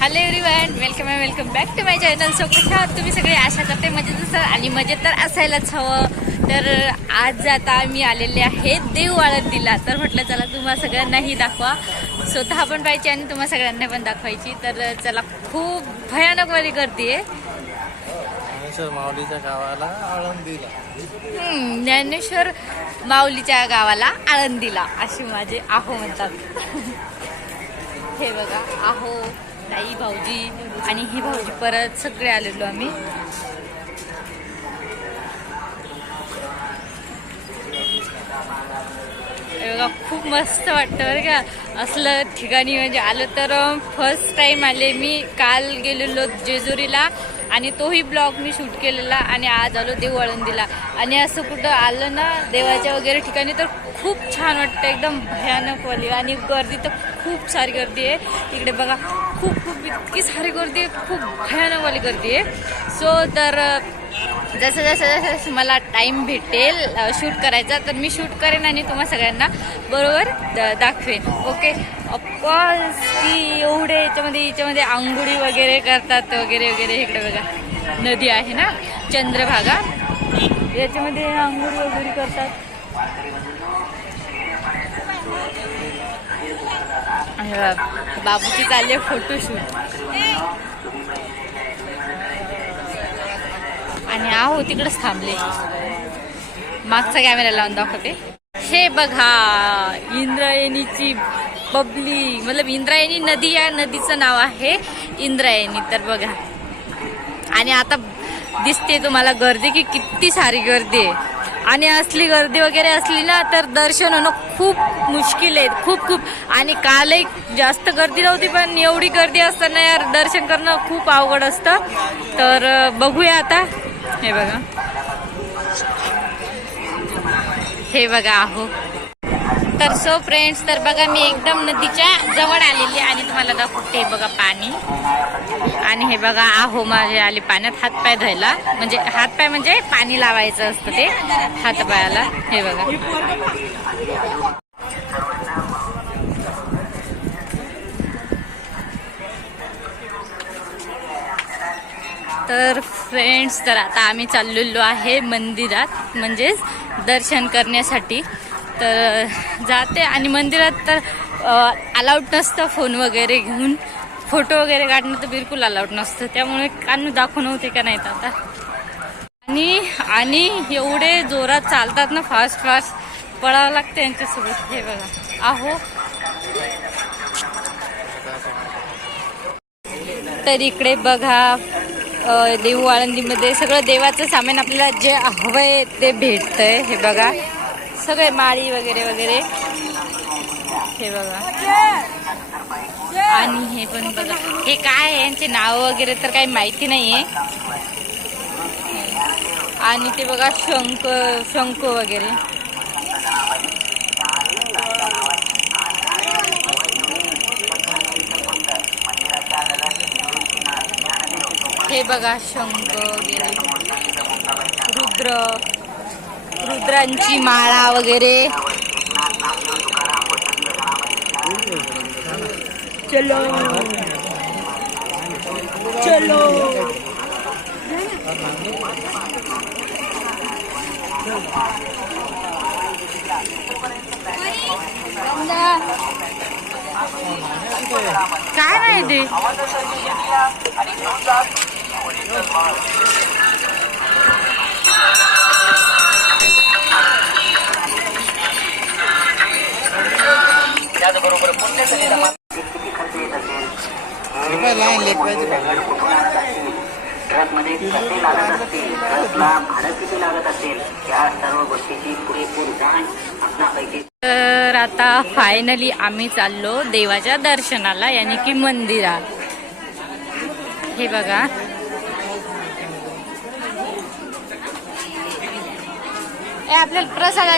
Hello everyone welcome आहे welcome back to my channel so कशा आहात तुम्ही सगळे? आशा करते मजेत असाल आणि मजेत तर असायलाच हवं. तर आज आता मी आलेले आहे देव आळंदीला तर म्हटलं चला तुम्हा सगळ्यांनाही दाखवा. स्वतः पण पाहिजे आणि तुम्हा सगळ्यांना पण दाखवायची. तर चला खूप भयानकमध्ये गर्दी आहे. ज्ञानेश्वर माऊलीच्या गावाला आळंदीला. हम्म, ज्ञानेश्वर माऊलीच्या गावाला आळंदीला अशी माझे आहो म्हणतात. हे बघा आहो. ताई भाऊजी आणि ही भाऊजी परत सगळे आलेलो आम्ही. खूप मस्त वाटतं बरं का. असलं ठिकाणी म्हणजे आलं तर फर्स्ट टाईम आले मी काल गेलेलो जेजुरीला आणि तोही ब्लॉग मी शूट केलेला आणि आज आलो देव आळंदीला आणि असं कुठं आलं ना देवाच्या वगैरे ठिकाणी तर खूप छान वाटतं एकदम भयानक वाली. आणि गर्दी तर खूप सारी गर्दी आहे. इकडे बघा खूप खूप इतकी सारी गर्दी आहे. खूप भयानकवाली गर्दी आहे. सो तर जसं जसं जसं जसं मला टाईम भेटेल शूट करायचा तर मी शूट करेन आणि तुम्हा सगळ्यांना बरोबर द- दाखवेन. ओके ऑफकोर्स की एवढे याच्यामध्ये याच्यामध्ये आंघोळी वगैरे करतात वगैरे वगैरे. इकडे बघा नदी आहे ना चंद्रभागा. याच्यामध्ये आंघोळी वगैरे करतात. बाबूची चालली फोटोशूट आणि आहो तिकडेच थांबले. मागचा कॅमेरा लावून दाखवते. हे बघा इंद्रायणीची बबली. मतलब इंद्रायणी नदी या नदीचं नाव आहे इंद्रायणी तर बघा. आणि आता दिसते तुम्हाला गर्दी की किती सारी गर्दी आहे. आणि असली गर्दी वगैरे असली ना तर दर्शन होणं खूप मुश्किल आहे. खूप खूप. आणि कालही जास्त गर्दी नव्हती पण एवढी गर्दी असताना यार दर्शन करणं खूप अवघड असतं. तर बघूया आता. हे बघा. हे बघा आहो. तर सो फ्रेंड्स तर बघा मी एकदम नदीच्या जवळ आलेली आणि तुम्हाला दाखवते बघा पाणी. आणि हे बघा आहो माझे आले पाण्यात हातपाय धुवायला. म्हणजे हातपाय म्हणजे पाणी लावायचं असतं ते हातपायाला. हे बघा. तर फ्रेंड्स तर आता आम्ही चाललेलो आहे मंदिरात म्हणजेच दर्शन करण्यासाठी. तर जाते. आणि मंदिरात तर अलाउड नसतं फोन वगैरे घेऊन. फोटो वगैरे काढणं तर बिलकुल अलाउड नसतं. त्यामुळे कान दाखवून होते का नाहीत आता. आणि आणि एवढे जोरात चालतात ना फास्ट फास्ट पळावं लागतं यांच्यासोबत. हे बघा. आहो. तर इकडे बघा देऊ आळंदीमध्ये सगळं देवाचं सामान आपल्याला जे हवंय ते भेटतंय. हे बघा. सगळे माळी वगैरे वगैरे. हे बघा. आणि हे पण बघा. हे काय आहे? यांचे नाव वगैरे तर काही माहिती नाहीये. आणि ते बघा शंख शंख वगैरे. हे बघा शंख वगैरे. रुद्र. रुद्रांची माळा वगैरे. चलो. चलो. काय माहिती? ट्रकमध्ये कसे लागत असतील? ट्रकला भाडं किती लागत असेल? या सर्व गोष्टीची पुरेपूर जाण आपणापैकी तर आता फायनली आम्ही चाललो देवाच्या दर्शनाला यानी की मंदिरात. हे बघा. ए, आपल्याला प्रसाद